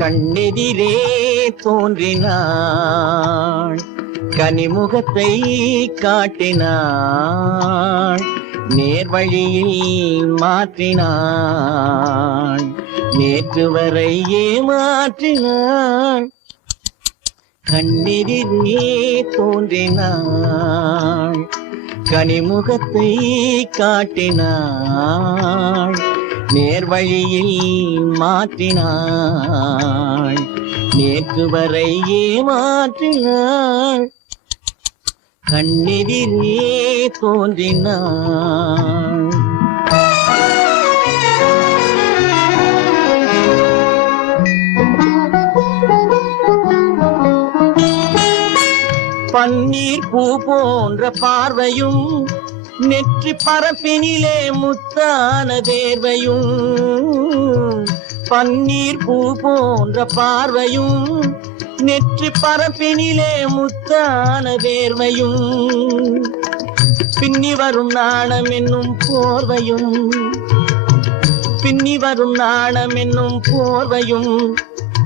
கண்ணெதிரே தோன்றினாள், கனிமுகத்தை காட்டினாள், நேர்வழியில் மாற்றினாள், நேற்று வரை ஏமாற்றினாள். கண்ணெதிரே தோன்றினாள், கனிமுகத்தை காட்டினாள், நேர்வழியில் மாற்றினாள், நேற்று வரை ஏமாற்றினாள். கண்ணெதிரே தோன்றினாள். பன்னீர் பூ போன்ற பார்வையும், நெற்றி பரப்பினிலே முத்தான வேர்வையும். பன்னீர் பூ போன்ற பார்வையும், நெற்றி பரப்பினிலே முத்தான வேர்வையும். பின்னி வரும் நாணம் என்னும் போர்வையும், பின்னி வரும் நாணம் என்னும் போர்வையும்,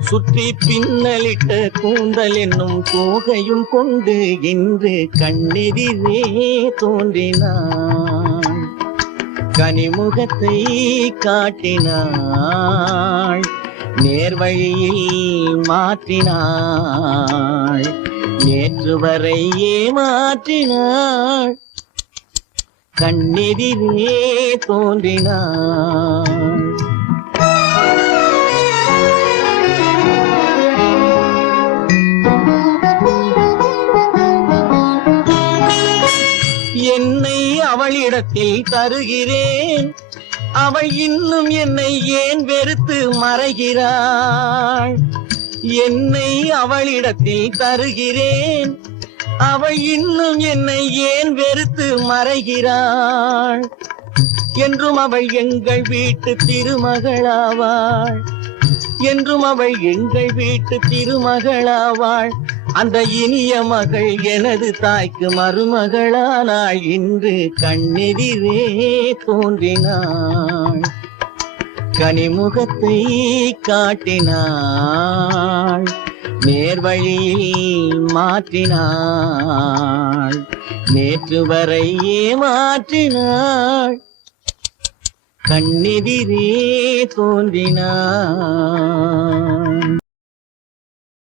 சுற்றி பின்னலிட்ட கூந்தல் என்னும் தோகையும் கொண்டு இன்று கண்ணெதிரே தோன்றினாள், கனிமுகத்தை காட்டினாள், நேர்வழியில் மாற்றினாள், நேற்று வரை ஏமாற்றினாள். கண்ணெதிரே தோன்றினாள். என்னை அவளிடத்தில் தருகிறேன், அவள் இன்னும் என்னை ஏன் வெறுத்து மறைகிறாள். என்னை அவளிடத்தில் தருகிறேன், அவள் இன்னும் என்னை ஏன் வெறுத்து மறைகிறாள். என்றும் அவள் எங்கள் வீட்டு திருமகளாவாள், என்றும் அவள் எங்கள் வீட்டு திருமகளாவாள். அந்த இனிய மகள் எனது தாய்க்கு மருமகளானாள். இன்று கண்ணெதிரே தோன்றினாள், கனிமுகத்தை காட்டினாள், நேர்வழியில் மாற்றினாள், நேற்று வரை ஏமாற்றினாள். கண்ணெதிரே தோன்றினாள்.